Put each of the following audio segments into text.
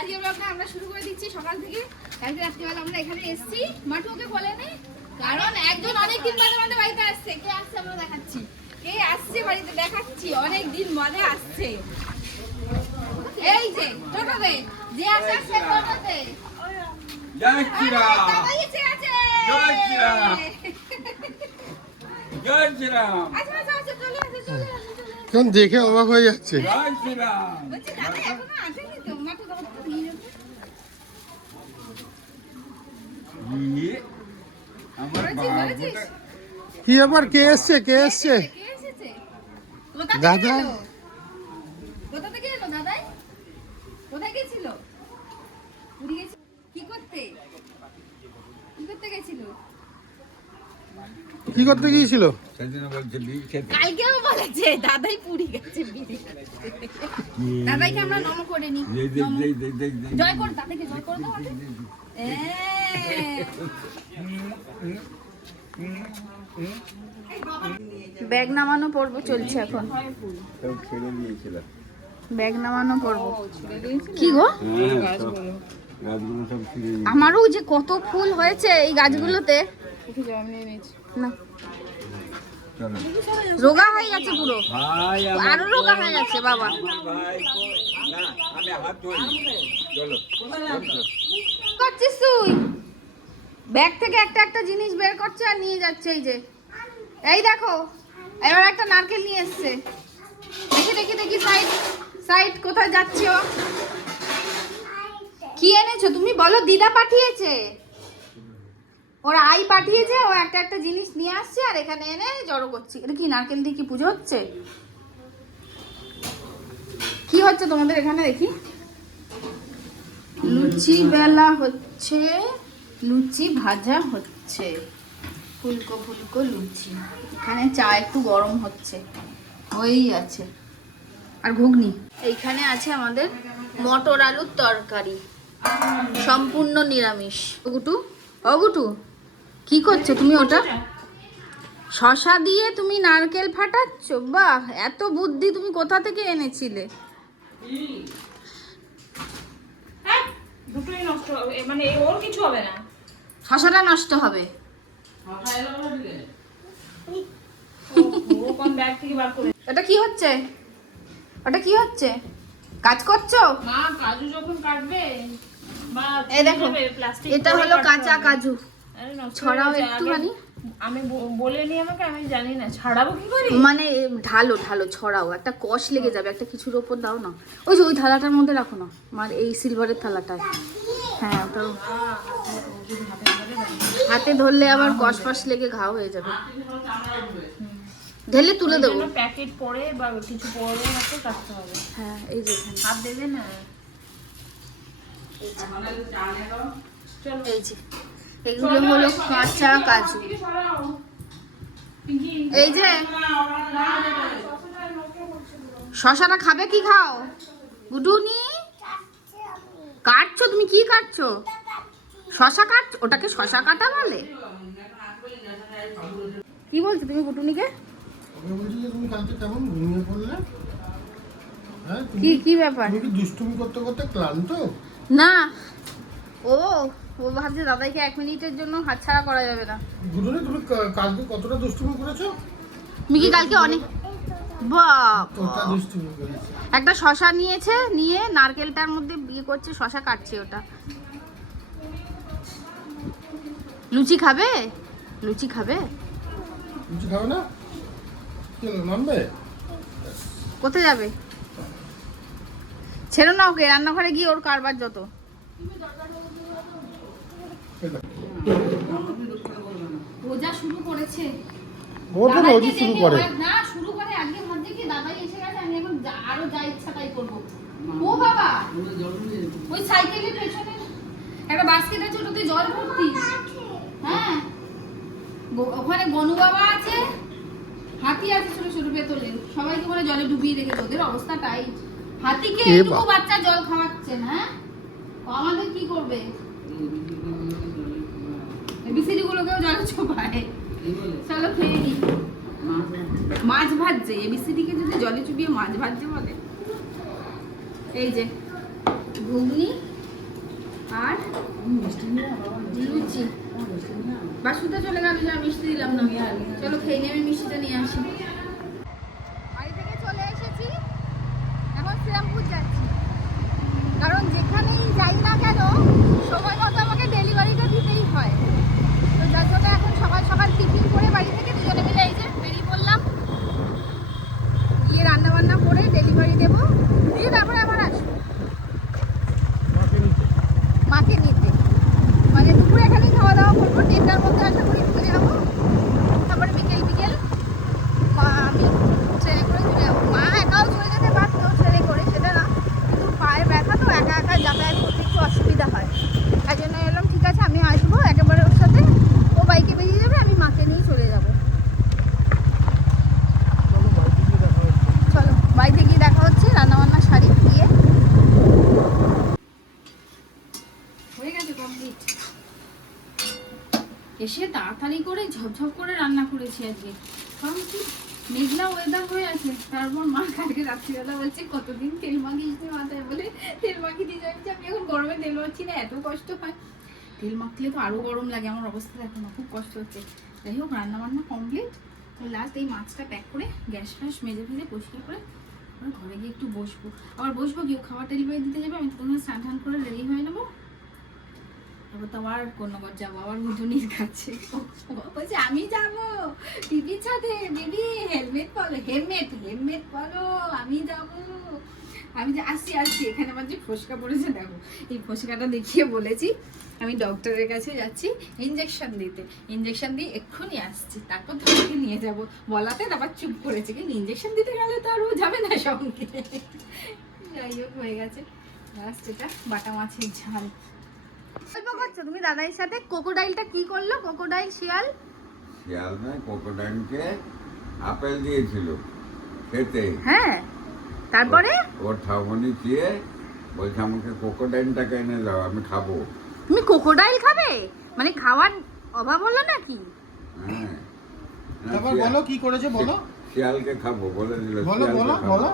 আজকে ব্লগটা আমরা শুরু করে দিচ্ছি সকাল থেকে। আজকে রাত্রিবেলা আমরা এখানে এসেছি, মাঠু ওকে বলেনি, কারণ একজন অনেকদিন বাদে আমাদের বাড়িতে আসছে। কে আসছে আমরা দেখাচ্ছি, কে আসছে বাড়িতে দেখাচ্ছি, অনেকদিন বাদে আসছে। এই যে টোটোতে যে আসছে আসছে টোটোতে। জয় শ্রীরাম, দাদা এসে আছে। জয় শ্রীরাম, জয় শ্রীরাম। আচ্ছা আচ্ছা আচ্ছা চলে আসে চলে আসে চলে আসে। কেন দেখে অবাক হয়ে যাচ্ছে। জয় শ্রীরাম। বলছি দাদা এখনো আসেনি তো, মাঠু দাদা তো নিয়ে যাবে। ইয়ে, আমার বলেছিস? বাবুটা কি ব্যাপার, কে এসছে কে এসছে? কে এসেছে? কোথা থেকে দাদা। এলো? কোথা থেকে এলো দাদাই? কোথায় গেছিল? পুরী গেছিল? কি করতে? কি করতে গেছিল? কি করতে গিয়েছিল? সেদিন বলছে বিড়ি খেতে। কালকেও বলেছে দাদাই পুরী গেছে বিড়ি খেতে। দাদাইকে আমরা নম করে নি। জয় কর, দাদাকে জয় করে দাও আগে। ব্যাগ নামানো পর্ব চলছে এখন। সব ছেড়ে দিয়েছিলাম। ব্যাগ নামানো পর্ব। কি গো? গাছগুলো সব ছিঁড়ে দিয়েছি। আমারও যে কত ফুল হয়েছে এই গাছগুলোতে, না চলো। রোগা হয়ে গেছে পুরো, ভাই আরো রোগা হয়ে গেছে বাবা। ভাই না, আমি হাত ধরি। চলো চলো। কি করছিস তুই? ব্যাগ থেকে একটা একটা জিনিস বের করছে আর নিয়ে যাচ্ছে। এই যে এই দেখো, এবার একটা নারকেল নিয়ে এসছে। দেখি দেখি দেখি, সাইড সাইড, কোথায় যাচ্ছ? কি এনেছো তুমি বলো? দিদা পাঠিয়েছে, ওর আই পাঠিয়েছে, ও একটা একটা জিনিস নিয়ে আসছে আর এখানে এনে জড়ো করছি। এটা কি নারকেল দিয়ে কি পুজো হচ্ছে? কি হচ্ছে তোমাদের এখানে দেখি? লুচি বেলা হচ্ছে, লুচি ভাজা হচ্ছে, ফুলকো ফুলকো লুচি। এখানে চা একটু গরম হচ্ছে, হয়েই আছে, আর ঘুগনি। এইখানে আছে আমাদের মটর আলুর তরকারি, সম্পূর্ণ নিরামিষ। গুটু, ও গুটু, কি করছো তুমি? ওটা শশা দিয়ে তুমি নারকেল ফাটাচ্ছ? বাহ, এত বুদ্ধি তুমি কোথা থেকে এনেছিলে? দুটোই নষ্ট হবে, মানে ওর কিছু হবে না। শশাটা নষ্ট হবে? ও কোন ব্যাগ থেকে বার করে। এটা কি হচ্ছে? ওটা কি হচ্ছে? কাজ করছো? মা কাজু যখন কাটবে বা এই দেখো, প্লাস্টিক, এটা হলো কাঁচা কাজু। ছড়াও একটুখানি। আমি বলে নি আমাকে, আমি জানি না ছাড়াবো কি করে। মানে ঢালো ঢালো, ছড়াও, একটা কষ লেগে যাবে, একটা কিছুর ওপর দাও না। ওই যে ওই থালাটার মধ্যে রাখো না, আমার এই সিলভারের থালাটায়। হ্যাঁ, ওটা হাতে ধরলে আবার কষ ফস লেগে ঘাও হয়ে যাবে। ঢেলে তুলে দেবো। প্যাকেট পরে বা কিছু পরে হাতে কাটতে হবে। হ্যাঁ, এই যে এখানে। হাত দেবে না। এই যে এগুলো হলো কাঁচা কাজু। এই যে শশাটা খাবে কি? খাও গুডুনি। কাটছো তুমি? কি কাটছো? শশা কাটছো? ওটাকে শশা কাটা বলে? কি বলছো তুমি গুটুনিকে? আমি বলছি যে তুমি কালকে কেমন ঘুমিয়ে পড়লে? হ্যাঁ, কি কি ব্যাপার? তুমি কি দুষ্টুমি করতে করতে ক্লান্ত? না, ও ও ভাবছে দাদাইকে 1 মিনিটের জন্য হাতছাড়া করা যাবে না। গুডুনি, তুমি কালকে কতটা দুষ্টুমি করেছো? তুমি কি কালকে অনেক বাপ, কতটা দুষ্টুমি করেছো? একটা শশা নিয়েছে, নিয়ে নারকেলটার মধ্যে বিয়ে করছে, শশা কাটছে। ওটা লুচি খাবে? লুচি খাবে? কিছু খাবে না? কি হলো, নামবে? কোথায় যাবে? ছেড়ো না ওকে, রান্নাঘরে গিয়ে ওর কারবার যত। রোজা শুরু করেছে। ও তো রোজই শুরু করে। না, শুরু করে আজকে ভাবছি কি দাদাই এসে গেছে, আমি এখন আরো যা ইচ্ছা তাই করবো। ও বাবা, ওই সাইকেলের পেছনে একটা বাস্কেট আছে, ওটাতে জল ভর্তি। হ্যাঁ, ওখানে গনু বাবা আছে, হাতি আছে ছোট ছোট পেতলের, সবাইকে ওখানে জলে ডুবিয়ে রেখেছে। ওদের অবস্থা টাইট। হাতিকে একটু বাচ্চা জল খাওয়াচ্ছেন। হ্যাঁ, আমাদের কি করবে? এবিসিডি গুলোকেও জলে চোপায়। চলো খেয়ে নি। মাছ ভাজছে, এবিসিডি কে যদি জলে চুবিয়ে মাছ ভাজছে বলে। এই যে ঘুগনি, আর লুচি। বাসুদা চলে গেল, যা মিষ্টি দিলাম না। চলো খেয়ে নিয়ে আমি মিষ্টিটা নিয়ে আসি। বাড়ি থেকে চলে এসেছি, এখন শ্রীরামপুর যাচ্ছি। কারণ যেখানেই যাই না কেন সময় মতো আমাকে ডেলিভারিটা দিতেই হয়। তো যার জন্য এখন সকাল সকাল টিফিন করে বাড়ি থেকে দুজনে মিলে এই যে বেরিয়ে পড়লাম। গিয়ে রান্না বান্না করে ডেলিভারি দেবো, দিয়ে তারপরে আবার আসবো মাকে নিতে। মানে দুপুরে এখানেই খাওয়া দাওয়া করবো, 10টার মধ্যে আশা করি চলে যাবো। তারপরে বিকেল বিকেল আমি ট্রেনে করে চলে যাবো। মা একাও চলে যেতে পারতো ট্রেনে করে, সেটা না, কিন্তু পায়ে ব্যথা তো, একা একা যাতায়াত করতে একটু অসুবিধা হয়। তাই জন্য এলাম ঠিক আছে আমি আসবো একেবারে ওর সাথে, ও বাইকে বেরিয়ে যাবে, আমি মাকে নিয়ে চলে যাবো। চলো বাড়িতে গিয়ে দেখা হচ্ছে, রান্নাবান্না শাড়ি দিয়ে হয়ে গেছে কমপ্লিট। এসে তাড়াতাড়ি করে ঝপঝপ করে রান্না করেছি আজকে, কারণ কি মেঘলা ওয়েদার হয়ে আছে। তারপর মা কালকে রাত্রিবেলা বলছে কতদিন তেল মাখিস নি মাথায়, বলে তেল মাখিয়ে দিয়ে যাচ্ছি। আমি এখন গরমে তেল মাখছি না, এত কষ্ট হয়। তেল মাখলে তো আরো গরম লাগে, আমার অবস্থা দেখো না, খুব কষ্ট হচ্ছে। যাই হোক রান্না বান্না কমপ্লিট। তো লাস্ট এই মাছটা প্যাক করে গ্যাস ফ্যাস মেজে ফেজে পরিষ্কার করে ঘরে গিয়ে একটু বসবো। আবার বসবো কেউ খাবার ডেলিভারি দিতে যাবে, আমি তখন স্নান টান করে রেডি হয়ে নেবো। তারপর তো আবার কোন্নগর যাবো, আবার গুটুনির কাছে। বলছে আমি যাবো টিভি ছাদে, বেবি হেলমেট বলো, হেলমেট বলো, আমি যাবো। আমি যে আসছি এখানে আমার যে ফোসকা পড়েছে দেখো, এই ফোসকাটা দেখিয়ে বলেছি আমি ডক্টরের কাছে যাচ্ছি ইঞ্জেকশন দিতে, ইঞ্জেকশন দিয়ে এক্ষুনি আসছি, তারপর তোমাকে নিয়ে যাব বলাতে তারপর চুপ করেছে। কিন্তু ইঞ্জেকশন দিতে গেলে তো আর ও যাবে না সঙ্গে। যাই হোক হয়ে গেছে। লাস্ট এটা বাটা মাছের ঝাল। গল্প করছো তুমি দাদাইয়ের সাথে? ক্রোকোডাইলটা কি করলো? ক্রোকোডাইল শিয়াল নয়, ক্রোকোডাইলকে আপেল দিয়েছিল খেতে। হ্যাঁ, তারপরে ওর ঠাকুমনি চেয়ে বলছে আমাকে ক্রোকোডাইলটাকে এনে দাও, আমি খাবো। তুমি ক্রোকোডাইল খাবে? মানে খাওয়ার অভাব হলো নাকি? হ্যাঁ, তারপর বলো কি করেছে বলো। শিয়ালকে খাবো বলে দিল। বলো বলো বলো।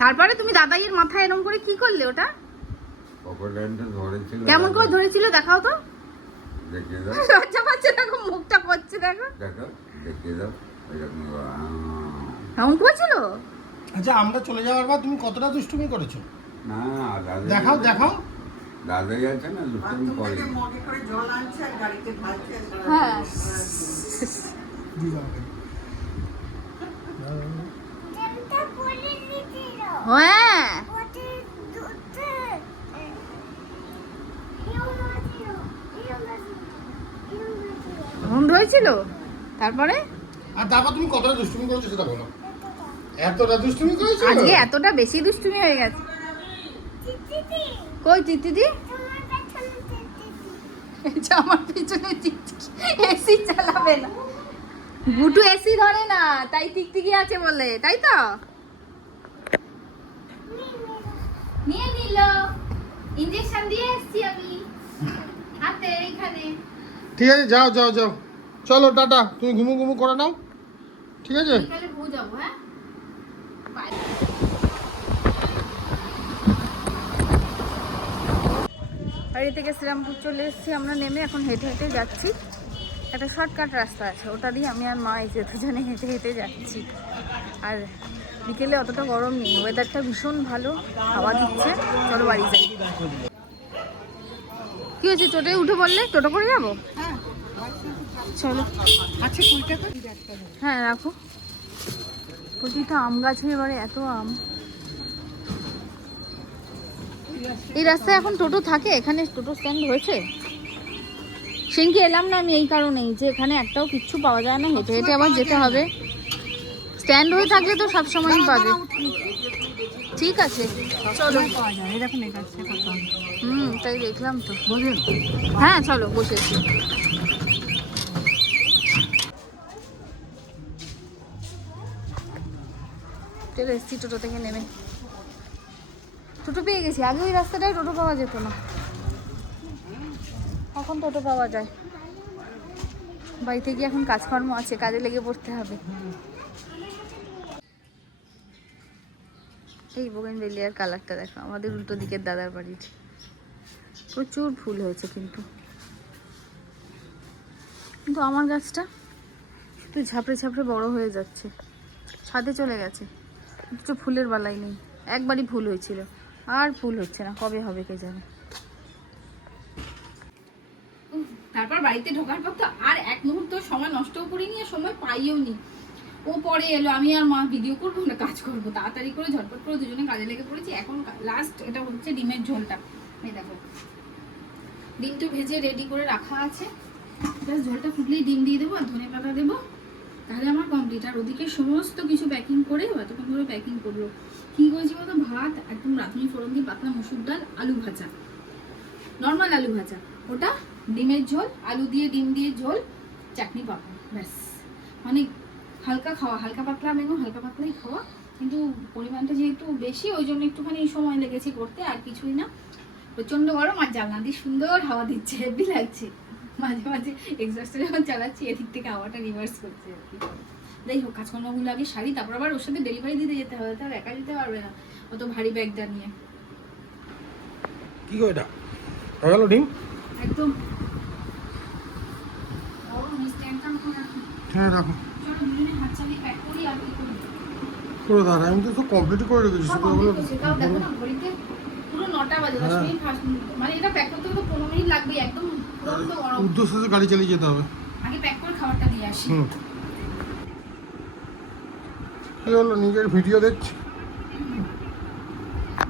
তারপরে তুমি দাদাইয়ের মাথায় এরকম করে কি করলে? ওটা ক্রোকোডাইলটা ধরেছিল। কেমন করে ধরেছিল দেখাও তো। দেখিয়ে দাও, লজ্জা পাচ্ছে, দেখো মুখটা পড়ছে, দেখো দেখো দেখিয়ে দাও। এরকম কেমন করেছিল? আচ্ছা আমরা চলে যাওয়ার পর তুমি কতটা দুষ্টুমি করেছো? না দাদা দেখাও দেখাও। দাদাই আছে না, দুষ্টুমি করে। হ্যাঁ হ্যাঁ ঘুম হয়েছিল। তারপরে আর তারপর তুমি কতটা দুষ্টুমি করেছো সেটা বলো। এতটা দুষ্টুমি করেছো আজকে? এতটা বেশি দুষ্টুমি হয়ে গেছে। কই তিতিদি? আমার পিছনে এসি চালাবে না, গুটু এসি ধরে না, তাই টিকটিকি আছে বলে, তাই তো। নিয়ে নিল, ইনজেকশন দিয়ে এসছি আমি হাতে এইখানে। ঠিক আছে যাও যাও যাও, চলো টাটা, তুমি ঘুমু ঘুমু করে নাও, ঠিক আছে। বিকালে ঘুম যাবো। হ্যাঁ বাই। বাড়ি থেকে শ্রীরামপুর চলে এসেছি আমরা, নেমে এখন হেঁটে হেঁটে যাচ্ছি। একটা শর্টকাট রাস্তা আছে, ওটা দিয়ে আমি আর মা এই যে দুজনে হেঁটে হেঁটে যাচ্ছি। আর বিকেলে অতটা গরম নেই, ওয়েদারটা ভীষণ ভালো, হাওয়া দিচ্ছে। চলো বাড়ি যাই। কি হয়েছে, টোটোয় উঠে বললে? টোটো করে যাবো? চলো। হ্যাঁ রাখো। প্রতিটা আম গাছে এবারে এত আম। এই রাস্তায় এখন টোটো থাকে? এখানে টোটো স্ট্যান্ড হয়েছে? সেদিনকে এলাম না আমি এই কারণেই, যে এখানে একটাও কিচ্ছু পাওয়া যায় না, হেঁটে হেঁটে আবার যেতে হবে। স্ট্যান্ড হয়ে থাকলে তো সবসময়ই পাবে। ঠিক আছে চলো। তাই দেখলাম তো। হ্যাঁ চলো বসেছি। চলে এসছি টোটো থেকে নেমে। টোটো পেয়ে গেছি। আগে ওই রাস্তাটায় টোটো পাওয়া যেত না, এখন টোটো পাওয়া যায়। বাড়িতে গিয়ে এখন কাজকর্ম আছে, কাজে লেগে পড়তে হবে। এই বোগেনভেলিয়ার কালারটা দেখো, আমাদের উল্টো দিকের দাদার বাড়ির। প্রচুর ফুল হয়েছে কিন্তু কিন্তু আমার গাছটা শুধু ঝাপড়ে ঝাপড়ে বড় হয়ে যাচ্ছে, ছাদে চলে গেছে, কিছু ফুলের বালাই নেই। একবারই ফুল হয়েছিল, আর ফুল হচ্ছে না, কবে হবে কে জানে। তারপর বাড়িতে ঢোকার পর তো আর এক মুহূর্ত সময় নষ্টও করিনি, আর সময় পাইও নি। ও পরে এলো, আমি আর মা ভিডিও করবো না, কাজ করবো, তাড়াতাড়ি করে ঝটপট করে দুজনে কাজে লেগে পড়েছি। এখন লাস্ট এটা হচ্ছে ডিমের ঝোলটা। এই দেখো ডিমটা ভেজে রেডি করে রাখা আছে, জাস্ট ঝোলটা ফুটলেই ডিম দিয়ে দেবো আর ধনে পাতা দেবো, তাহলে আমার কমপ্লিট। আর ওদিকে সমস্ত কিছু প্যাকিং করে এতক্ষণ ধরে প্যাকিং করবো। কী করেছি বলতো, ভাত একদম রাঁধুনি ফোড়ন দিয়ে, পাতলা মসুর ডাল, আলু ভাজা, নর্মাল আলু ভাজা, ওটা ডিমের ঝোল, আলু দিয়ে ডিম দিয়ে ঝোল, চাটনি পাপড়, ব্যাস। মানে হালকা খাওয়া, হালকা পাতলা বেগুন, হালকা পাতলাই খাওয়া, কিন্তু পরিমাণটা যেহেতু বেশি ওই জন্য একটুখানি সময় লেগেছে করতে, আর কিছুই না। প্রচণ্ড গরম, আর জানলা দিয়ে সুন্দর হাওয়া দিচ্ছে, হেভি লাগছে। মাঝে মাঝে এক্সস্টটা যখন চালাচ্ছি এদিক থেকে হাওয়াটা রিভার্স করছে আর কি। যাই হোক, কাজকর্মগুলো আগে সারি, তারপর আবার ওর সাথে ডেলিভারি দিতে যেতে হবে, তার একা যেতে পারবে না অত ভারী ব্যাগটা নিয়ে। কি গো এটা হয়ে গেল ডিম? একদম গরম, স্ট্যান্ডটা রাখো। হ্যাঁ রাখো, চলো দুজনে হাত চালিয়ে প্যাক করি আর কি করি। পুরো দাঁড়া, আমি তো সব কমপ্লিট করে রেখেছি, সব শুধু ওগুলো complete হয়েছে, তাও দেখো না ঘড়িতে পুরো 9টা বাজে, 10 হ্যাঁ। মিনিট মানে এটা প্যাক করতে তো 15 মিনিট লাগবেই, একদম পুরো গরম। উদ্দেশ্য গাড়ি চালিয়ে যেতে হবে। আগে প্যাক করে খাবারটা দিয়ে আসি। কি হলো, নিজের ভিডিও দেখছি?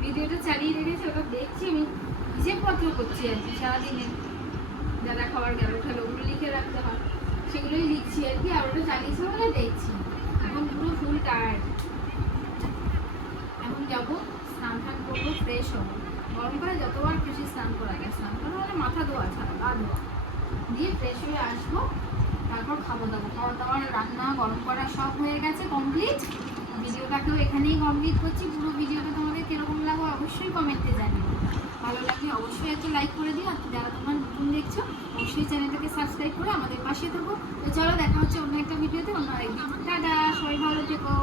ভিডিওটা চালিয়ে রেখেছি, ওটা দেখছি, আমি হিসেবপত্র করছি আর কি, সারাদিনে যা যা খাবার গেল ওঠালো ওগুলো লিখে রাখতে হয়, সেগুলোই লিখছি আর কি। আর ওটা চালিয়েছি বলে দেখছি। এখন পুরো ফুল টায়ার্ড। এখন যাবো, স্নান টান করবো, ফ্রেশ হবো। গরমকালে যতবার খুশি স্নান করা যায়, স্নান করা মানে মাথা ধোয়া ছাড়া, গা ধোয়া দিয়ে ফ্রেশ হয়ে আসবো, তারপর খাবো দাবো। খাওয়া দাওয়ার রান্না গরম করা সব হয়ে গেছে, কমপ্লিট। ভিডিওটাকেও এখানেই কমপ্লিট করছি। পুরো ভিডিওটা তোমাদের কিরকম লাগবে অবশ্যই কমেন্টে জানিও। ভালো লাগলে অবশ্যই একটা লাইক করে দিও, আর যারা তোমরা নতুন দেখছো অবশ্যই চ্যানেলটাকে সাবস্ক্রাইব করে আমাদের পাশে থাকো। তো চলো, দেখা হচ্ছে অন্য একটা ভিডিওতে, অন্য একদিন। টাটা, সবাই ভালো থেকো।